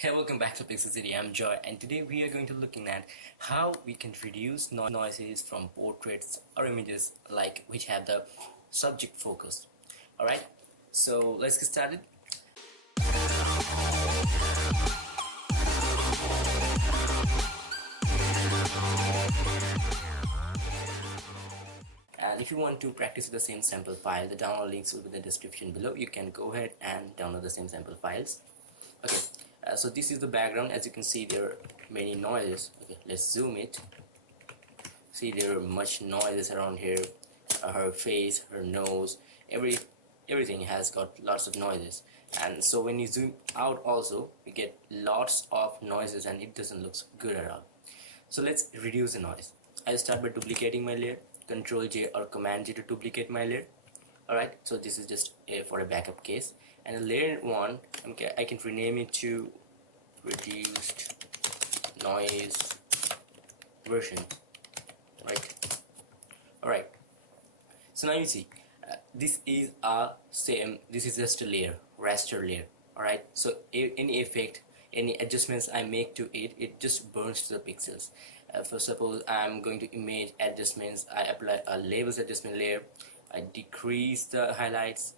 Hey, welcome back to PixelCity. I'm Joy, and today we are going to looking at how we can reduce noises from portraits or images like which have the subject focus. All right, so let's get started. And if you want to practice the same sample file, the download links will be in the description below. You can go ahead and download the same sample files. Okay, so this is the background. As you can see, there are many noises. Okay, let's zoom it. See, there are much noises around here. Her face, her nose, everything has got lots of noises. And so when you zoom out also, you get lots of noises and it doesn't look good at all. So let's reduce the noise. I'll start by duplicating my layer. Control J or Command J to duplicate my layer. Alright, so this is just for a backup case. And the layer 1, okay, I can rename it to reduced noise version. Right. Alright, so now you see this is just a layer, raster layer. Alright, so any effect, any adjustments I make to it, it just burns to the pixels. For suppose I'm going to image adjustments, I apply a labels adjustment layer, I decrease the highlights,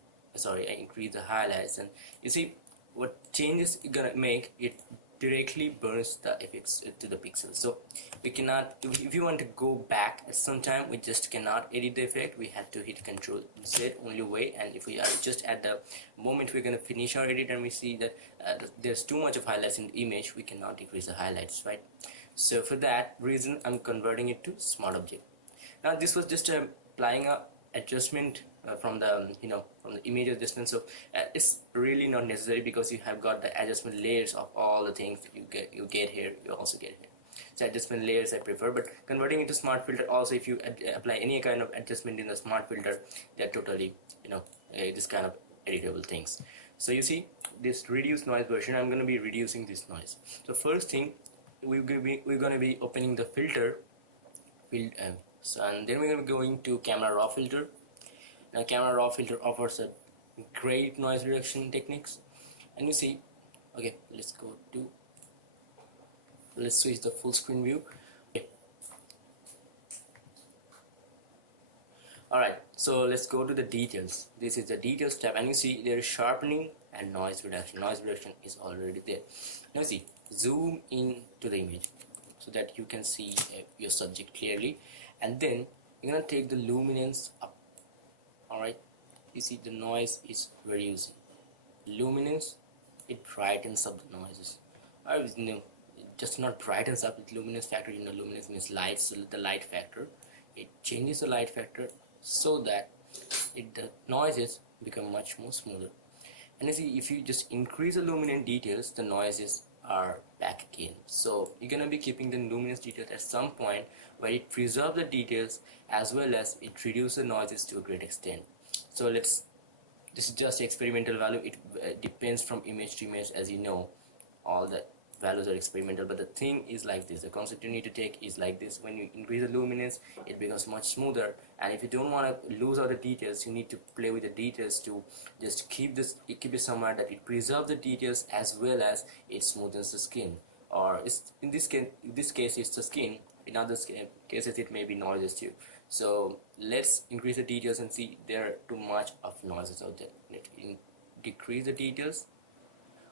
I increase the highlights, and you see what changes you're gonna make, it directly burns the effects to the pixels. So we cannot, if you want to go back at some time, we just cannot edit the effect. We have to hit Control Z only way, and if we are just at the moment we're gonna finish our edit and we see that there's too much of highlights in the image, we cannot decrease the highlights, right? So for that reason I'm converting it to smart object. Now this was just applying a adjustment from the from the image adjustment, so it's really not necessary because you have got the adjustment layers of all the things that you get here, you also get here. So adjustment layers I prefer, but converting into smart filter also, if you apply any kind of adjustment in the smart filter, they're totally this kind of editable things. So you see this reduced noise version, I'm going to be reducing this noise. So first thing, we're going to be opening the filter field, and then we're going to camera raw filter. Now camera raw filter offers a great noise reduction techniques, and you see, okay, let's switch the full screen view. Okay. Alright, so let's go to the details. This is the details tab, and you see there is sharpening and noise reduction. Noise reduction is already there. Now see, zoom in to the image so that you can see your subject clearly, and then you're gonna take the luminance up. Alright, you see the noise is reducing. Luminance, it brightens up the noises. It just not brightens up with luminance factor. Luminance means light, so the light factor, it changes the light factor so that the noises become much more smoother. And you see, if you just increase the luminance details, the noises are back again. So you're gonna be keeping the luminance details at some point where it preserves the details as well as it reduces the noises to a great extent. So this is just experimental value. It depends from image to image, as you know, all the values are experimental, but the thing is like this, the concept you need to take is like this: when you increase the luminance, it becomes much smoother, and if you don't want to lose all the details, you need to play with the details to just keep it somewhere that it preserves the details as well as it smoothens the skin, or in this case it's the skin. In other cases it may be noises too. So let's increase the details and see there are too much of noises out there. Let's decrease the details.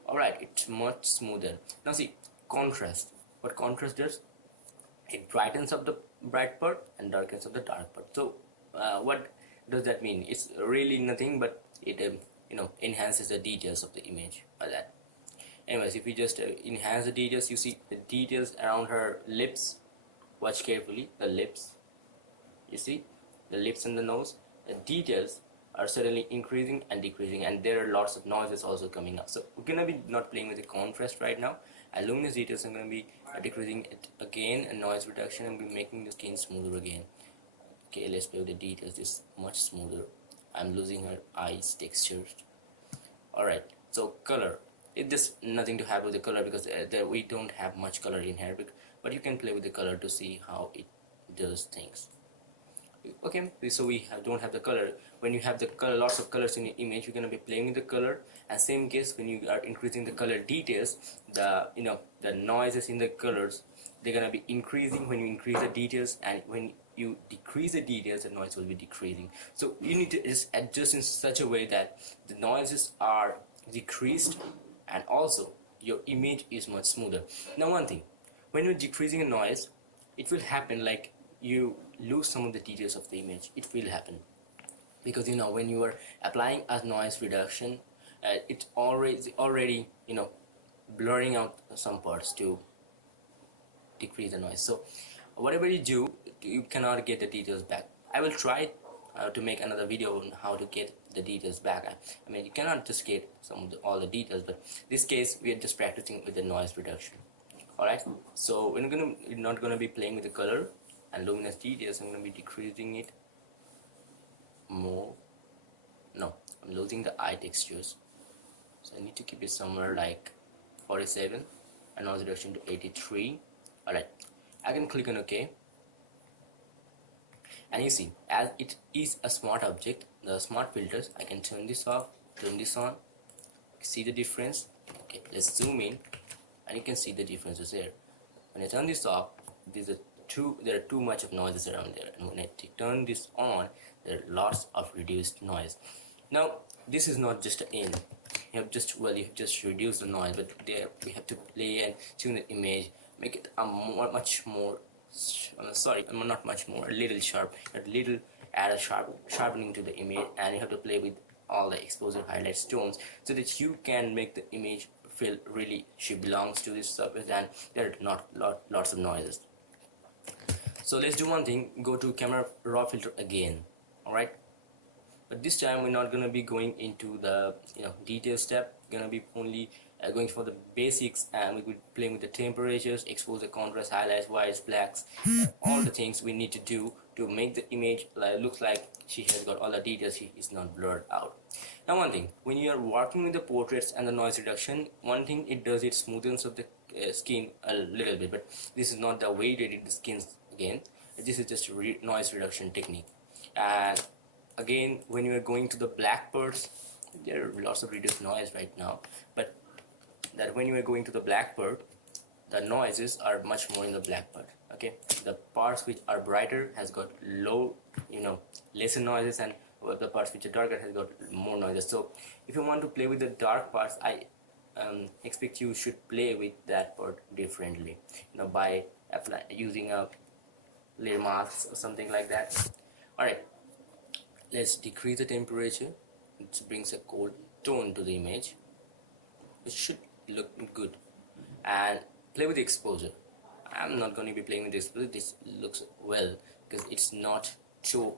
Alright, it's much smoother. Now see, contrast. What contrast does? It brightens up the bright part and darkens up the dark part. So what does that mean? It's really nothing, but it enhances the details of the image by that. Anyways, if we just enhance the details, you see the details around her lips. Watch carefully, the lips. You see the lips and the nose. The details are suddenly increasing and decreasing, and there are lots of noises also coming up. So we're gonna be not playing with the contrast right now. Luminous details, I'm gonna be decreasing it again, and noise reduction, and be making the skin smoother again. Okay, let's play with the details. It's much smoother. I'm losing her eyes textures. Alright, so color, there's nothing to have with the color because we don't have much color in here, but you can play with the color to see how it does things. Okay, so we don't have the color. When you have the color, lots of colors in your image, you're going to be playing with the color. And same case, when you are increasing the color details, the noises in the colors, they're going to be increasing when you increase the details, and when you decrease the details, the noise will be decreasing. So you need to just adjust in such a way that the noises are decreased, and also your image is much smoother. Now one thing, when you're decreasing a noise, it will happen like you lose some of the details of the image. It will happen because when you are applying a noise reduction, it's already blurring out some parts to decrease the noise. So whatever you do, you cannot get the details back. I will try to make another video on how to get the details back. I mean, you cannot just get all the details, but this case we are just practicing with the noise reduction. Alright, so we're not gonna be playing with the color and luminous details. I'm gonna be decreasing it more. No, I'm losing the eye textures, so I need to keep it somewhere like 47 and noise reduction to 83. Alright, I can click on OK, and you see, as it is a smart object, the smart filters, I can turn this off, turn this on. See the difference? Okay, let's zoom in, and you can see the differences there. When I turn this off, there are too much of noises around there, and when I turn this on, there are lots of reduced noise. Now this is not just an in. You have just reduced the noise, but there we have to play and tune the image, make it much more. Sorry, not much more. A little sharp, add a sharpening to the image, and you have to play with all the exposure, highlights, tones, so that you can make the image feel really she belongs to this surface, and there are not lots of noises. So let's do one thing. Go to camera raw filter again. All right. But this time we're not gonna be going into the detail step. We're gonna be only going for the basics, and we will be playing with the temperatures, exposure, contrast, highlights, whites, blacks, all the things we need to do to make the image looks like she has got all the details. She is not blurred out. Now one thing, when you are working with the portraits and the noise reduction, one thing it does, it smoothens up the skin a little bit, but this is not the way to edit the skins again. This is just a noise reduction technique. And again, when you are going to the black parts, there are lots of reduced noise right now, but that when you are going to the black part, the noises are much more in the black part. Okay, the parts which are brighter has got lesser noises, and the parts which are darker has got more noises. So if you want to play with the dark parts, I expect you should play with that part differently, by using a layer masks or something like that. Alright, let's decrease the temperature. It brings a cold tone to the image. It should look good. And play with the exposure. I'm not going to be playing with the exposure. This looks well because it's not too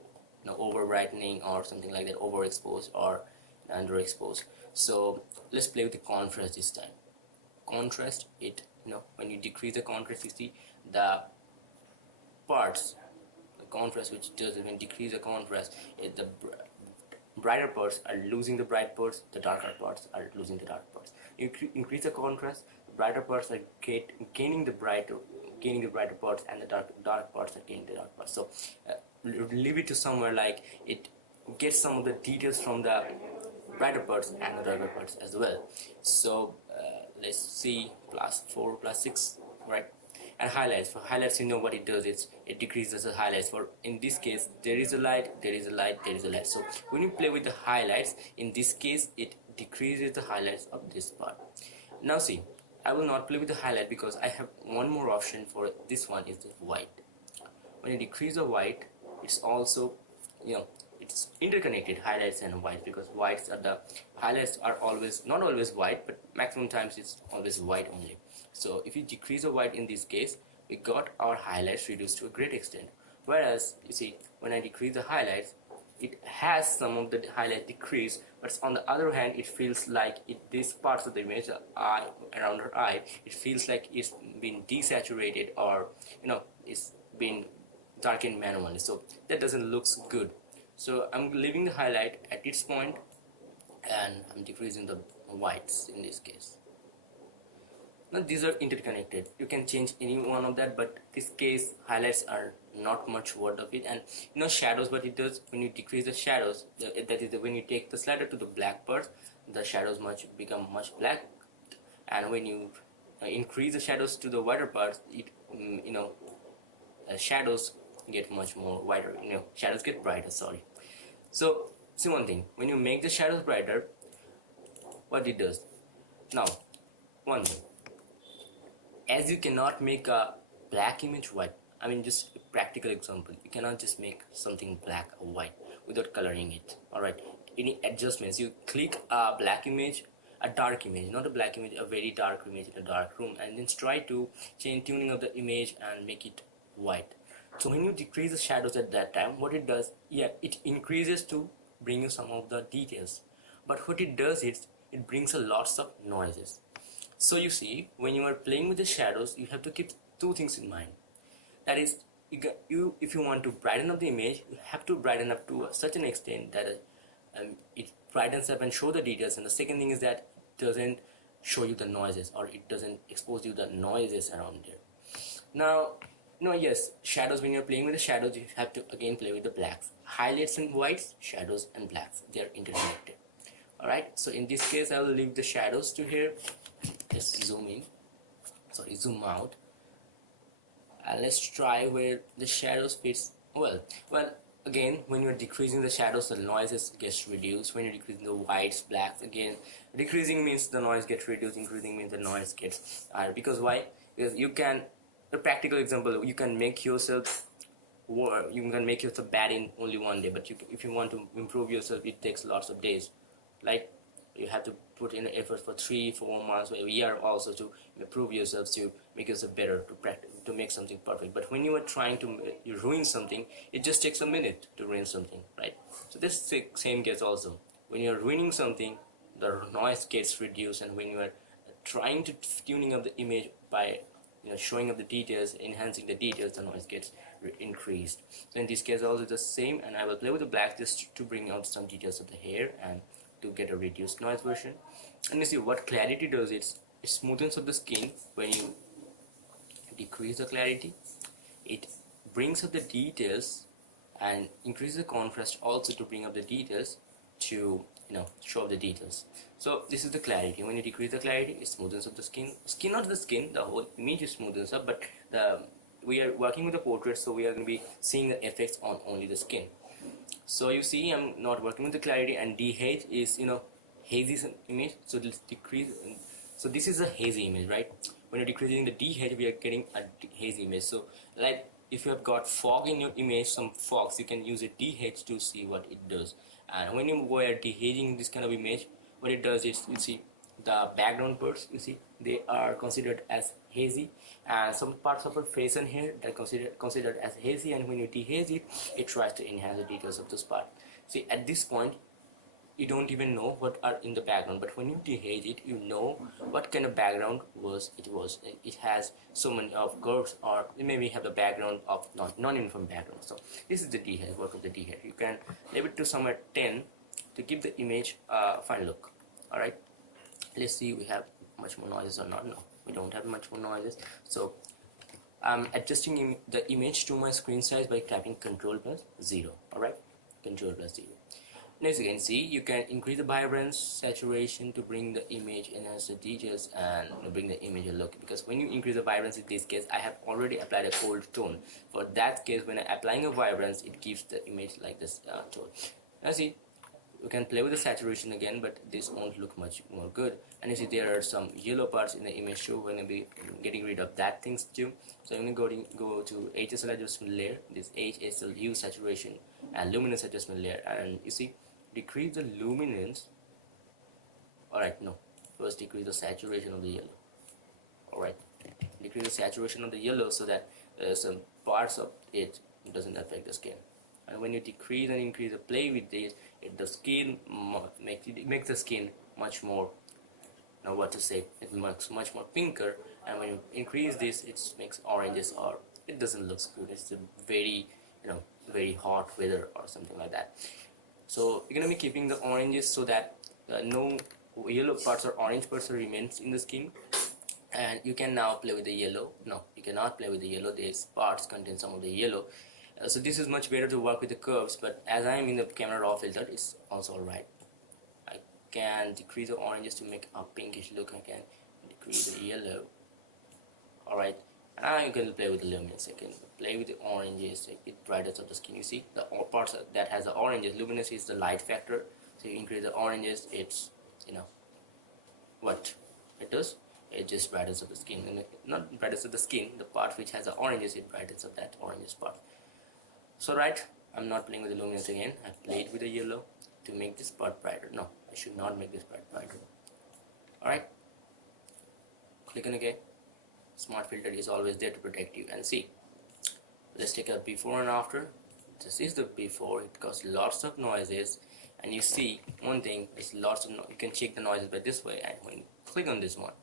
over brightening or something like that, overexposed or underexposed. So let's play with the contrast this time. Contrast, when you decrease the contrast, you see the parts, the contrast which does it. When you decrease the contrast, the brighter parts are losing the bright parts, the darker parts are losing the dark parts. You increase the contrast, the brighter parts are gaining the brighter parts, and the dark parts are gaining the dark parts. So leave it to somewhere like it gets some of the details from the brighter parts and the darker parts as well. So let's see, +4, +6, right? And highlights. For highlights, what it does is it decreases the highlights. For in this case, there is a light, there is a light, there is a light. So when you play with the highlights, in this case it decreases the highlights of this part. Now see, I will not play with the highlight because I have one more option for this one, is the white. When you decrease the white, it's also it's interconnected, highlights and white, because highlights are always not always white, but maximum times it's always white only. So if you decrease the white, in this case we got our highlights reduced to a great extent. Whereas you see, when I decrease the highlights, it has some of the highlight decrease, but on the other hand it feels like these parts of the image, the eye, around her eye, it feels like it's been desaturated, or it's been darkened manually. So that doesn't look good. So I'm leaving the highlight at its point, and I'm decreasing the whites in this case. Now these are interconnected. You can change any one of that, but this case highlights are not much worth of it. And shadows, what it does when you decrease the shadows, that is when you take the slider to the black part, the shadows become much black. And when you increase the shadows to the whiter parts, it shadows get much more whiter, shadows get brighter, sorry. So see one thing, when you make the shadows brighter, what it does now, one thing, as you cannot make a black image white, I mean, just a practical example, you cannot just make something black or white without coloring it. All right, any adjustments, you click a black image, a dark image, not a black image, a very dark image in a dark room, and then try to change tuning of the image and make it white. So when you decrease the shadows at that time, what it does, yeah, it increases to bring you some of the details, but what it does is it brings a lots of noises. So you see, when you are playing with the shadows, you have to keep two things in mind. That is, if you want to brighten up the image, you have to brighten up to such an extent that it brightens up and show the details. And the second thing is that it doesn't show you the noises, or it doesn't expose you the noises around there. Now, yes, shadows, when you're playing with the shadows, you have to again play with the blacks. Highlights and whites, shadows and blacks, they are interconnected. Alright, so in this case, I will leave the shadows to here. Just zoom out. Let's try where the shadows fits well. Again, when you're decreasing the shadows, the noises gets reduced. When you're decreasing the whites, blacks, again, decreasing means the noise gets reduced, increasing means the noise gets higher. Because why? Because you can, a practical example, you can make yourself bad in only one day, but if you want to improve yourself, it takes lots of days. Like, you have to put in effort for 3-4 months, a year also, to improve yourself, to make yourself better, to practice, to make something perfect. But when you are trying to ruin something, it just takes a minute to ruin something, right? So this same case also, when you are ruining something, the noise gets reduced, and when you are trying to tuning up the image by showing up the details, enhancing the details, the noise gets increased. So in this case also the same, and I will play with the black just to bring out some details of the hair and to get a reduced noise version. And you see what clarity does, it smoothens up the skin. When you decrease the clarity, it brings up the details and increases the contrast also to bring up the details, to show up the details. So this is the clarity. When you decrease the clarity, it smoothens up the skin, not the skin, the whole image is smoothens up, but we are working with the portrait, so we are going to be seeing the effects on only the skin. So you see, I'm not working with the clarity, and DH is hazy image, so let's decrease. So this is a hazy image, right? When you're decreasing the DH, we are getting a hazy image. So like if you have got fog in your image, some fogs, you can use a DH to see what it does. And when you go at dehaging this kind of image, what it does is, you see the background parts, you see they are considered as hazy, and some parts of her face and hair that are considered as hazy, and when you dehaze it, it tries to enhance the details of this part. See, at this point you don't even know what are in the background, but when you dehaze it, you know what kind of background it has so many of curves, or maybe have the background of non-uniform background. So this is the dehaze, work of the dehaze. You can leave it to somewhere 10 to give the image a fine look. All right, let's see, we have much more noises or not. No, we don't have much more noises. So I'm adjusting the image to my screen size by tapping Ctrl+0. all right, Ctrl+0. As you can see, you can increase the vibrance, saturation to bring the image, enhance the details, and bring the image a look. Because when you increase the vibrance, in this case I have already applied a cold tone. For that case, when I'm applying a vibrance, it gives the image like this tone. Now see, you can play with the saturation again, but this won't look much more good. And you see there are some yellow parts in the image too. We're going to be getting rid of that things too. So I'm going to go to HSL adjustment layer, this HSL hue saturation and luminance adjustment layer, and you see, decrease the luminance. Alright, no, first decrease the saturation of the yellow. Alright, decrease the saturation of the yellow so that some parts of it doesn't affect the skin. And when you decrease and increase the play with this, the skin makes the skin much more, it makes much more pinker. And when you increase this, it makes oranges, or it doesn't look good. It's a very very hot weather or something like that. So you're gonna be keeping the oranges so that no yellow parts or orange parts remains in the skin. And you can now play with the yellow. No, you cannot play with the yellow. These parts contain some of the yellow. So this is much better to work with the curves, but as I am in the camera raw filter, it's also alright. I can decrease the oranges to make a pinkish look. I can decrease the yellow. Alright, and now you can play with the luminance. I can play with the oranges. It brightens up the skin. You see the parts that has the oranges. Luminance is the light factor. So you increase the oranges, it's, you know what it does. It just brightens up the skin. And not brightens up the skin, the part which has the oranges, it brightens up that oranges part. So right, I'm not playing with the luminance again. I played with the yellow to make this part brighter. No, I should not make this part brighter. Alright, click on OK. Smart filter is always there to protect you. And see, let's take a before and after. This is the before. It caused lots of noises, and you see one thing is lots of you can check the noises by this way, and when you click on this one,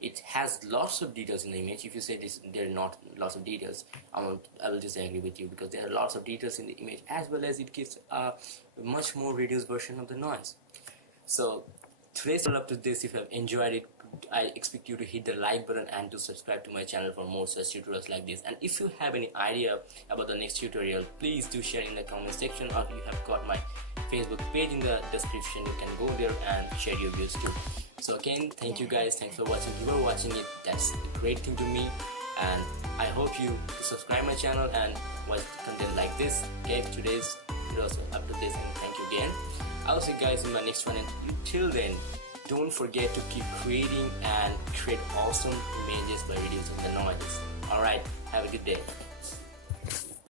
it has lots of details in the image. If you say this there are not lots of details, I will disagree with you, because there are lots of details in the image, as well as it gives a much more reduced version of the noise. So today's all up to this. If you have enjoyed it, I expect you to hit the like button and to subscribe to my channel for more such tutorials like this. And if you have any idea about the next tutorial, please do share in the comment section, or if you have got my Facebook page in the description, you can go there and share your views too. So again, thank you guys, thanks for watching. If you are watching it, that's a great thing to me, and I hope you subscribe my channel and watch content like this. Okay, today's video also up to this, and thank you again. I'll see you guys in my next one, and till then, don't forget to keep creating and create awesome images by reducing the noises. Alright, have a good day.